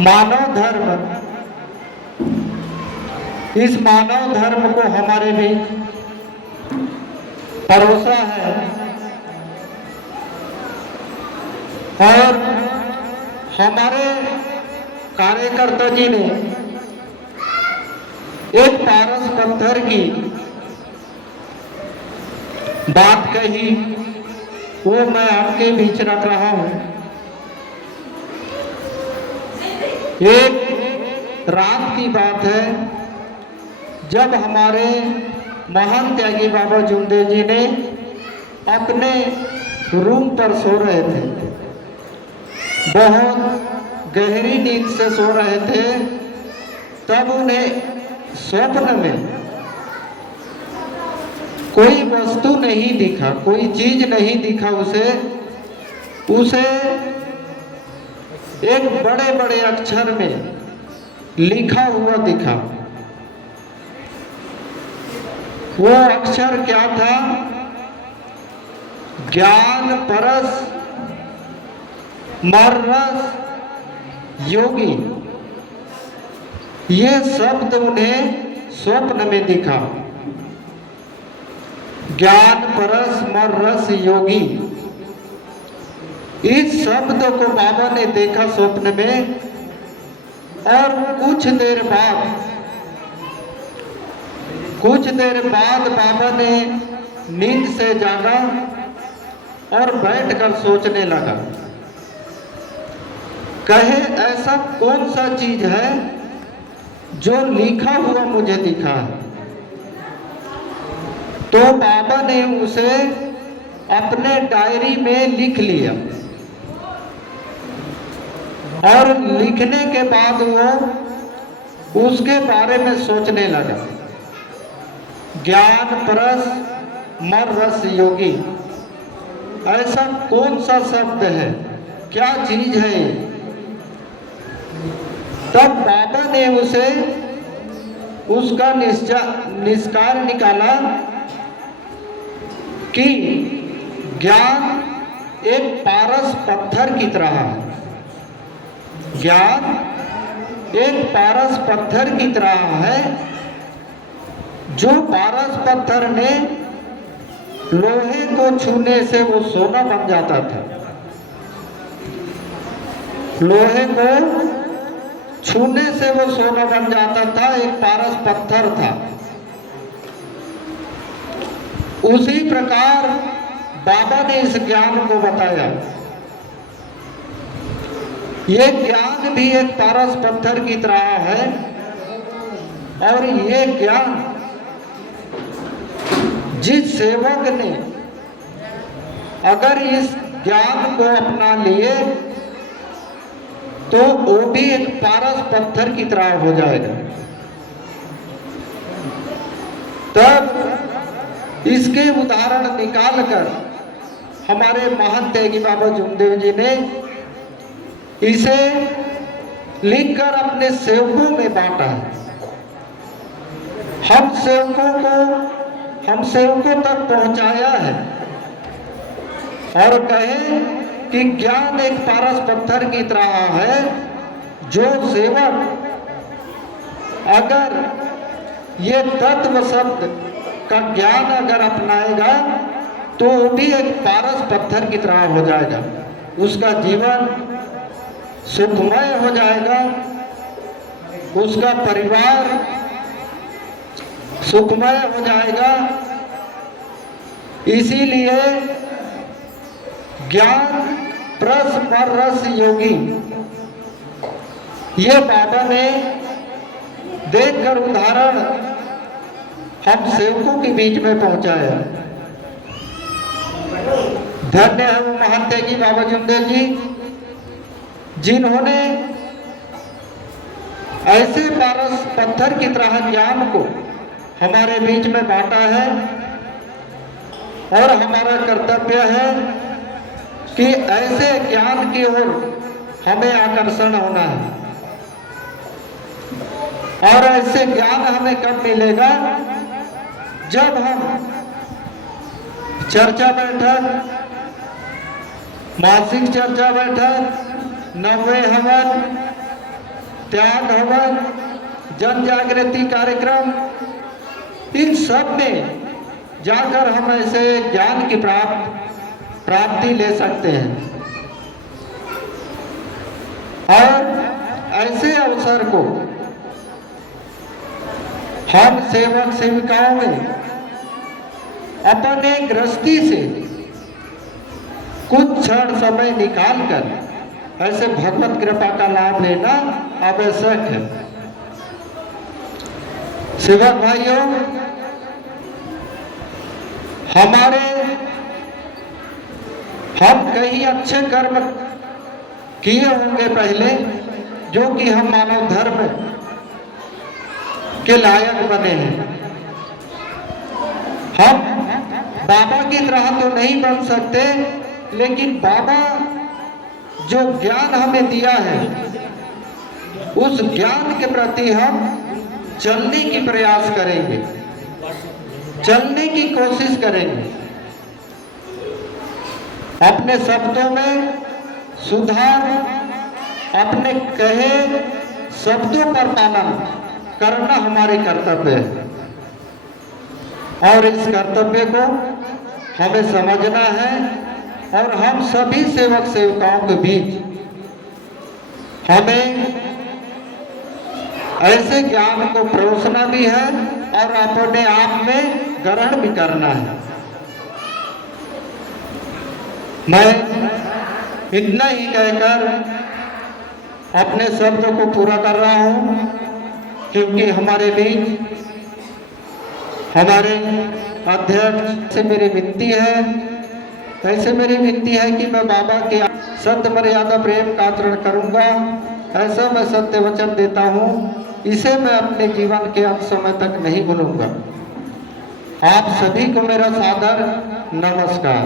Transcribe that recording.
मानव धर्म, इस मानव धर्म को हमारे बीच परोसा है और हमारे कार्यकर्ता जी ने एक पारस पत्थर की बात कही, वो मैं आपके बीच रख रहा हूं। एक रात की बात है जब हमारे महान त्यागी बाबा जुमदेव जी ने अपने रूम पर सो रहे थे, बहुत गहरी नींद से सो रहे थे, तब उन्हें स्वप्न में कोई वस्तु नहीं दिखा, कोई चीज नहीं दिखा। उसे एक बड़े बड़े अक्षर में लिखा हुआ दिखा। वो अक्षर क्या था? ज्ञान परस मररस योगी। ये शब्द उन्हें स्वप्न में दिखा, ज्ञान परस मररस योगी। इस शब्द को बाबा ने देखा स्वप्न में, और कुछ देर बाद बाबा ने नींद से जागा और बैठकर सोचने लगा। कहे ऐसा कौन सा चीज है जो लिखा हुआ मुझे दिखा है? तो बाबा ने उसे अपने डायरी में लिख लिया, और लिखने के बाद वो उसके बारे में सोचने लगा। ज्ञान परस मररस योगी, ऐसा कौन सा शब्द है, क्या चीज है ये? तब बाबा ने उसे उसका निष्कार निकाला कि ज्ञान एक पारस पत्थर की तरह है। ज्ञान एक पारस पत्थर की तरह है, जो पारस पत्थर ने लोहे को छूने से वो सोना बन जाता था। लोहे को छूने से वो सोना बन जाता था, एक पारस पत्थर था। उसी प्रकार बाबा ने इस ज्ञान को बताया। ये ज्ञान भी एक पारस पत्थर की तरह है, और ये ज्ञान जिस सेवक ने अगर इस ज्ञान को अपना लिए तो वो भी एक पारस पत्थर की तरह हो जाएगा। तब इसके उदाहरण निकालकर हमारे महान त्यागी बाबा जुमदेव जी ने इसे लिखकर अपने सेवकों में बांटा है। हम सेवकों तक पहुंचाया है, और कहे कि ज्ञान एक पारस पत्थर की तरह है, जो सेवक अगर ये तत्व शब्द का ज्ञान अगर अपनाएगा तो वो भी एक पारस पत्थर की तरह हो जाएगा। उसका जीवन सुखमय हो जाएगा, उसका परिवार सुखमय हो जाएगा। इसीलिए ज्ञान परस मररस योगी, ये बाबा ने देखकर उदाहरण हम सेवकों के बीच में पहुंचाया। धन्य है वो महान त्यागी बाबा जुमदेव जी, जिन्होंने ऐसे पारस पत्थर की तरह ज्ञान को हमारे बीच में बांटा है। और हमारा कर्तव्य है कि ऐसे ज्ञान की ओर हमें आकर्षण होना है। और ऐसे ज्ञान हमें कब मिलेगा? जब हम चर्चा बैठक, मासिक चर्चा बैठक, नववे हवन त्याग हवन, जन जागृति कार्यक्रम, इन सब में जाकर हम ऐसे ज्ञान की प्राप्ति ले सकते हैं। और ऐसे अवसर को हम सेवक सेविकाओं में अपने गृहस्थी से कुछ क्षण समय निकालकर ऐसे भगवत कृपा का लाभ लेना आवश्यक है। सेवक भाइयों, हम कई अच्छे कर्म किए होंगे पहले, जो कि हम मानव धर्म के लायक बने हैं। हम बाबा की तरह तो नहीं बन सकते, लेकिन बाबा जो ज्ञान हमें दिया है, उस ज्ञान के प्रति हम चलने की प्रयास करेंगे, चलने की कोशिश करेंगे। अपने शब्दों में सुधार, अपने कहे शब्दों पर पालन करना हमारे कर्तव्य है। और इस कर्तव्य को हमें समझना है और हम सभी सेवक सेविकाओं के बीच हमें ऐसे ज्ञान को परोसना भी है और अपने आप में ग्रहण भी करना है। मैं इतना ही कहकर अपने शब्दों को पूरा कर रहा हूं, क्योंकि हमारे बीच हमारे अध्यक्ष से मेरी विनती है, ऐसे मेरी विनती है कि मैं बाबा के सत्य मर्यादा प्रेम का आचरण करूंगा, ऐसा मैं सत्य वचन देता हूं। इसे मैं अपने जीवन के अंत समय तक नहीं भूलूंगा। आप सभी को मेरा सादर नमस्कार।